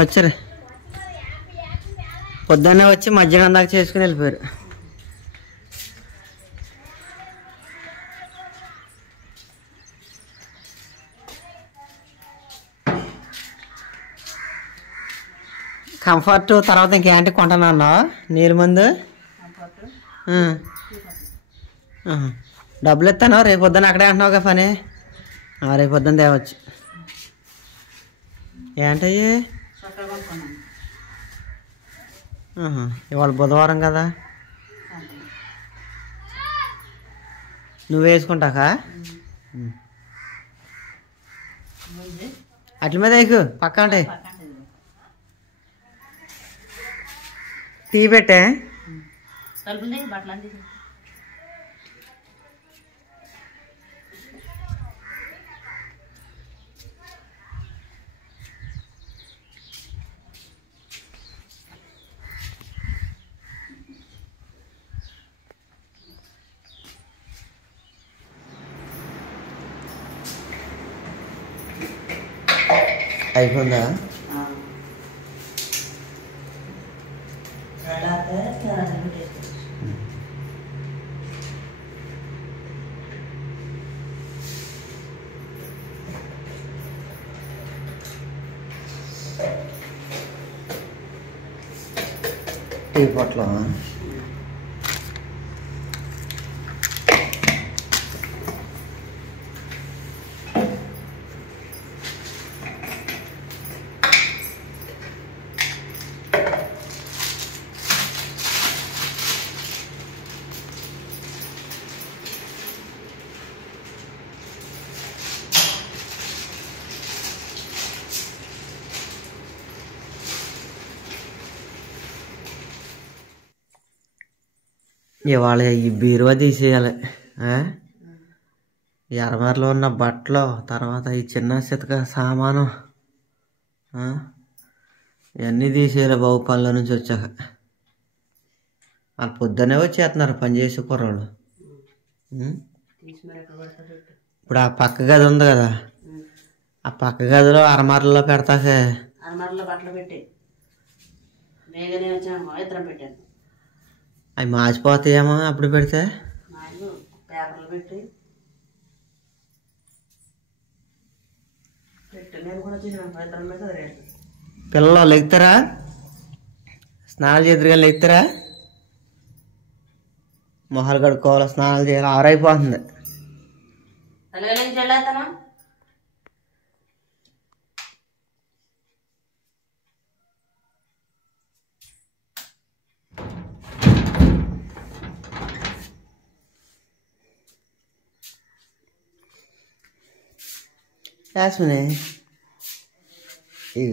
వచ్చారు పొద్దున్నే వచ్చి మధ్యాహ్నం దాకా చేసుకుని వెళ్ళిపోయారు. కంఫర్ట్ తర్వాత ఇంకేంటి కొంటాను అన్నావా? నీళ్ళ ముందు డబ్బులు ఇస్తాను రేపు పొద్దున్న అక్కడే అంటున్నావుగా పని. రేపు పొద్దున్న తేవచ్చు. ఏంటయ్యి ఇవాళ బుధవారం కదా, నువ్వు వేసుకుంటాకా? అట్ల మీద ఎక్కు పక్క ఉంటాయి. టీ పెట్టే అయిపోయిందా? టీ పొట్ల ఇవాళ ఈ బీరువా తీసేయాలి. ఎరమరలో ఉన్న బట్టలు, తర్వాత ఈ చిన్న చితక సామాను ఇవన్నీ తీసేయాలి బాబు పనిలో నుంచి వచ్చాక. వాళ్ళు పొద్దున్నే వచ్చేస్తున్నారు పని చేసే కుర్రాళ్ళు. ఇప్పుడు ఆ పక్క గది ఉంది కదా, ఆ పక్క గదిలో అరమరలో పెడతాకే అవి మాసిపోతాయేమో అప్పుడు పెడితే. పిల్లలు లెగుతారా? స్నానాలు చేద్దరుగా లెగుతారా? మొహాలు కడుక్కోవాలి, స్నానాలు చేయాలి. ఆరైపోతుంది. యాస్మిని ఇక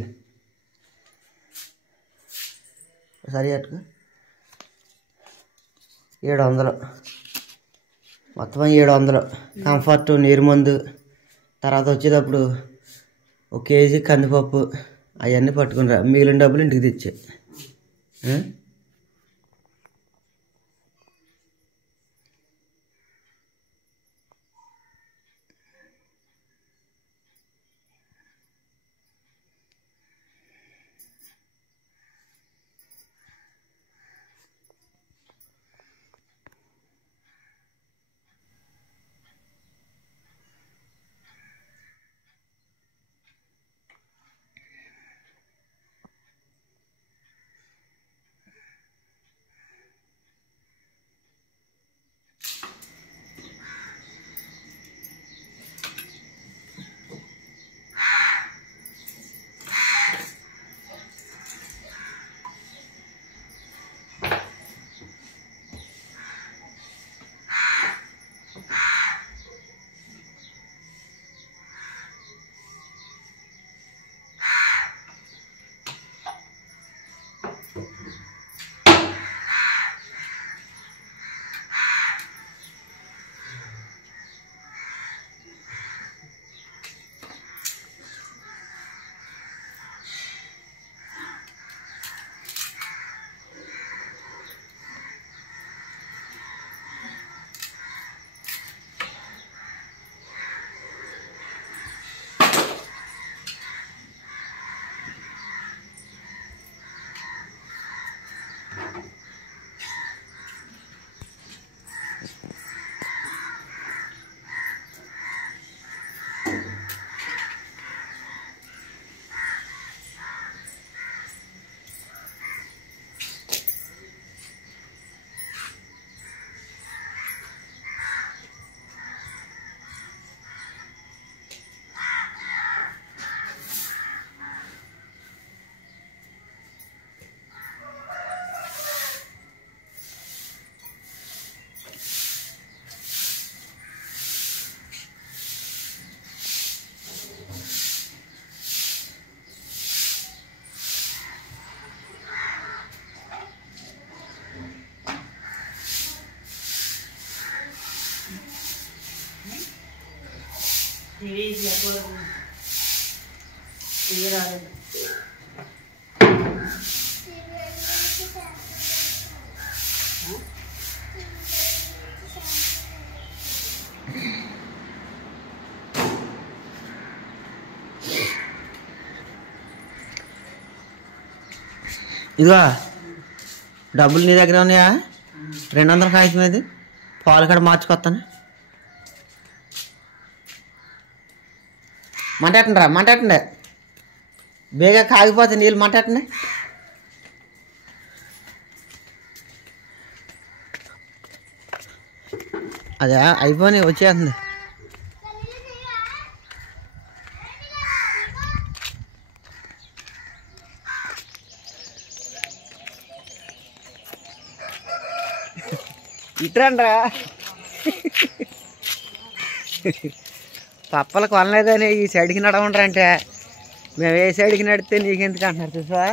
సరి అట్టుకు 700 మొత్తం 700 కంఫర్ట్, నీరు మందు, తర్వాత వచ్చేటప్పుడు 1 కేజీ కందిపప్పు అవన్నీ పట్టుకునిరా. మిగిలిన డబ్బులు ఇంటికి తెచ్చే. ఇదిగో డబ్బులు నీ దగ్గర ఉన్నాయా? 200 కాగితం మీద పాలు కాడ మార్చుకొస్తాను. మంటెట్టండి రా, మంటెట్టండి, బేగా కాగిపోతే నీళ్ళు మంటెట్టండి. అదే అయిపోయి వచ్చేస్తుంది. ఇట్రండ్రా పప్పలు కొనలేదని ఈ సైడ్కి నడవండ్రా అంటే మేము ఏ సైడ్కి నడితే నీకెందుకు అంటున్నారు చూసా.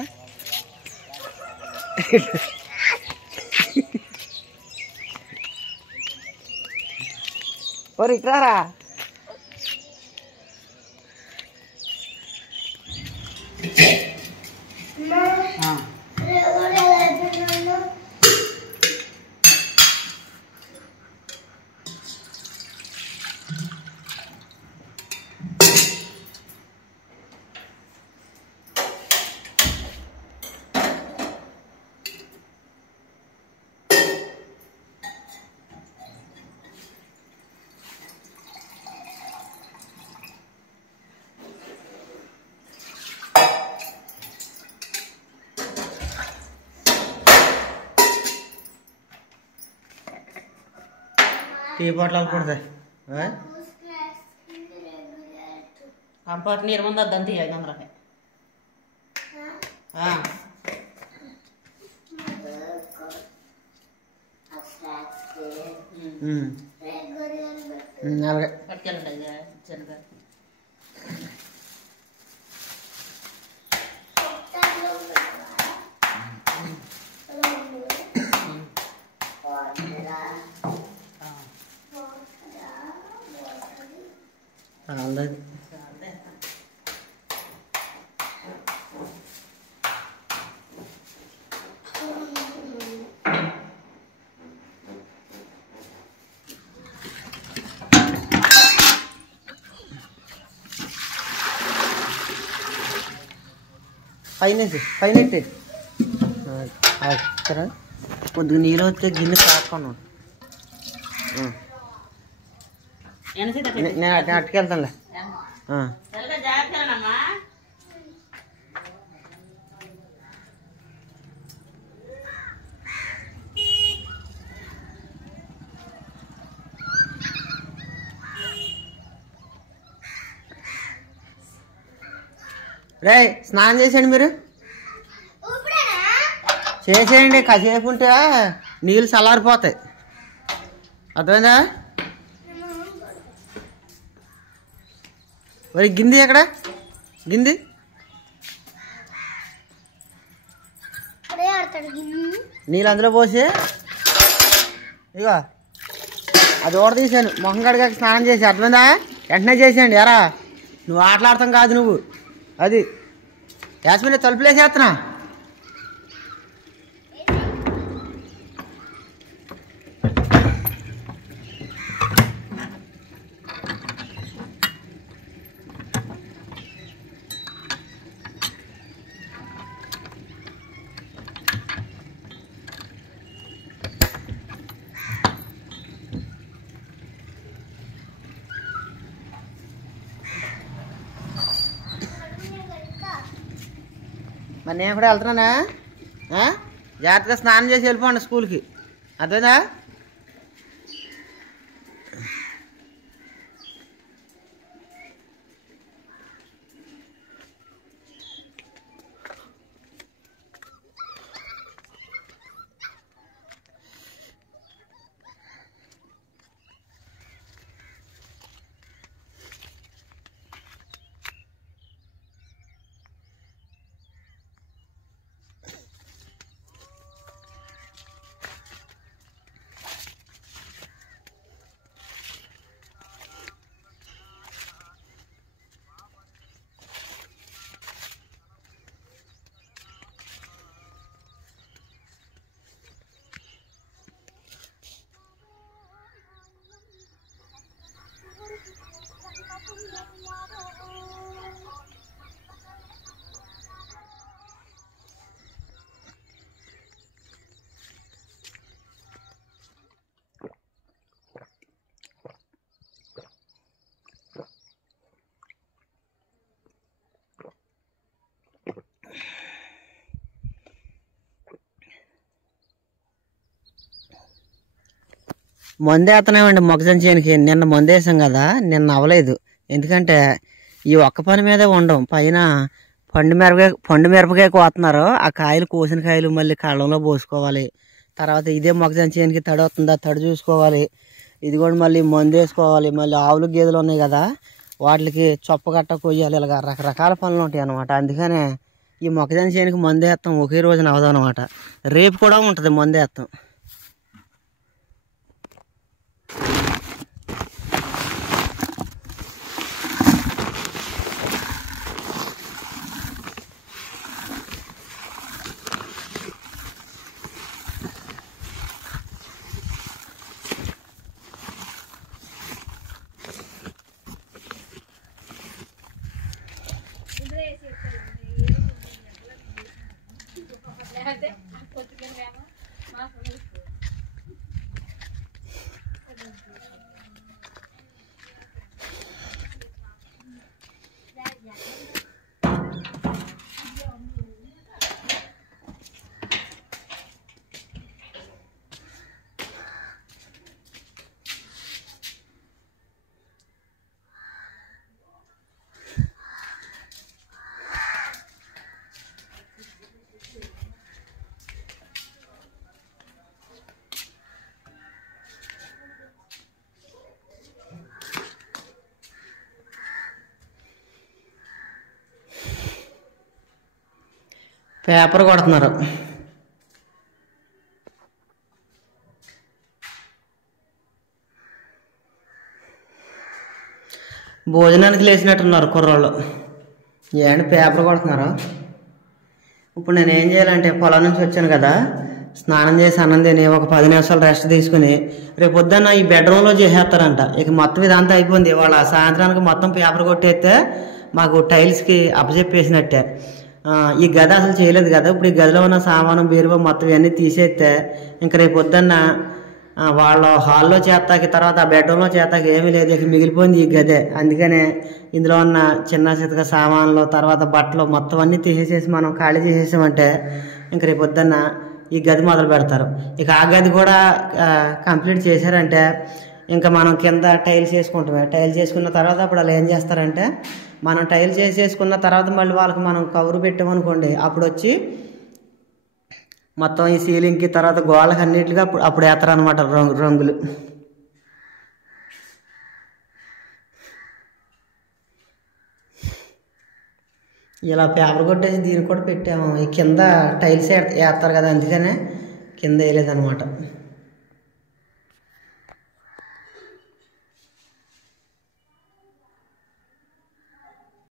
ఓరి ఇట్రారా. టీ బాటిల్ అవ్వకూడదు. కంపట్ నీరు ముందు వద్దంత 500 అలాగే పట్టుకెళ్ళండి. చిన్నగా అలాగే పైన కొద్దిగా నీళ్ళు వస్తే గిన్నె కాకున్నాను. నేను అట్టుకెళ్తానులే. రే స్నానం చేసేయండి, మీరు చేసేయండి. కాసేపు ఉంటే నీళ్ళు చల్లారిపోతాయి, అర్థమైందా? మరి గింది ఎక్కడ? గింది నీళ్ళు అందులో పోసి ఇగో అది ఓడ తీసాను. మొహం కడిగా స్నానం చేసి, అర్థమైందా? వెంటనే చేసేయండి. ఎరా నువ్వు ఆటలాడతాం కాదు, నువ్వు అది యాస్మిన్ తలుపులేసేస్తున్నా. మరి నేను కూడా వెళ్తున్నానా? జాగ్రత్తగా స్నానం చేసి వెళ్ళిపోండి స్కూల్కి, అర్థమైందా? మందు వేస్తున్నామండి మొక్కజొన్న చేనుకి. నిన్న మందు వేసాం కదా, నిన్న అవ్వలేదు. ఎందుకంటే ఈ ఒక్క పని మీదే ఉండం. పైన పండు మిరపకాయ కోస్తున్నారు. ఆ కాయలు కోసిన కాయలు మళ్ళీ కళ్ళంలో పోసుకోవాలి. తర్వాత ఇదే మొక్కజొన్న చేనుకి తడి వస్తుందా తడి చూసుకోవాలి. ఇది కూడా మళ్ళీ మందు వేసుకోవాలి. మళ్ళీ ఆవులు గేదెలు ఉన్నాయి కదా, వాటికి చొప్ప గట్ట కొయ్యాలి. ఇలాగ రకరకాల పనులు ఉంటాయి అన్నమాట. అందుకనే ఈ మొక్కజొన్న చేనుకి మందు వేస్తాం ఒకే రోజున అవదు అనమాట. రేపు కూడా ఉంటుంది మందు వేస్తాం. పేపర్ కొడుతున్నారు. భోజనానికి లేచినట్టున్నారు కుర్రోళ్ళు. ఏంటి పేపర్ కొడుతున్నారు? ఇప్పుడు నేను ఏం చేయాలంటే పొలం నుంచి వచ్చాను కదా, స్నానం చేసి అన్నం తిని ఒక 10 నిమిషాలు రెస్ట్ తీసుకుని రేపు పొద్దున్న ఈ బెడ్రూమ్లో చేసేస్తారంట. ఇక మొత్తం ఇదంతా అయిపోయింది. ఇవాళ సాయంత్రానికి మొత్తం పేపర్ కొట్టేస్తే మాకు టైల్స్కి అప్పచెప్పేసినట్టే. ఈ గది అసలు చేయలేదు కదా. ఇప్పుడు ఈ గదిలో ఉన్న సామాను బీరువా మొత్తం ఇవన్నీ తీసేస్తే ఇంక రేపు పొద్దున్న వాళ్ళ హాల్లో చేస్తాకి తర్వాత ఆ బెడ్రూమ్లో చేస్తాకి ఏమీ లేదు. ఇక మిగిలిపోయింది ఈ గదే. అందుకనే ఇందులో ఉన్న చిన్న చితక సామాన్లు తర్వాత బట్టలు మొత్తం అన్నీ తీసేసేసి మనం ఖాళీ చేసేసామంటే ఇంక రేపు పొద్దున్న ఈ గది మొదలు పెడతారు. ఇక ఆ గది కూడా కంప్లీట్ చేశారంటే ఇంకా మనం కింద టైల్స్ వేసుకుంటామే. టైల్స్ వేసుకున్న తర్వాత అప్పుడు వాళ్ళు ఏం చేస్తారంటే మనం టైల్స్ వేసేసుకున్న తర్వాత మళ్ళీ వాళ్ళకి మనం కవరు పెట్టామనుకోండి, అప్పుడు వచ్చి మొత్తం ఈ సీలింగ్కి తర్వాత గోళ్ళకి అన్నిటిగా అప్పుడు వేస్తారు అనమాట రంగులు. ఇలా పేపర్ కొట్టేసి దీనికి కూడా పెట్టాము. ఈ కింద టైల్స్ వేస్తారు కదా, అందుకనే కింద వేయలేదన్నమాట.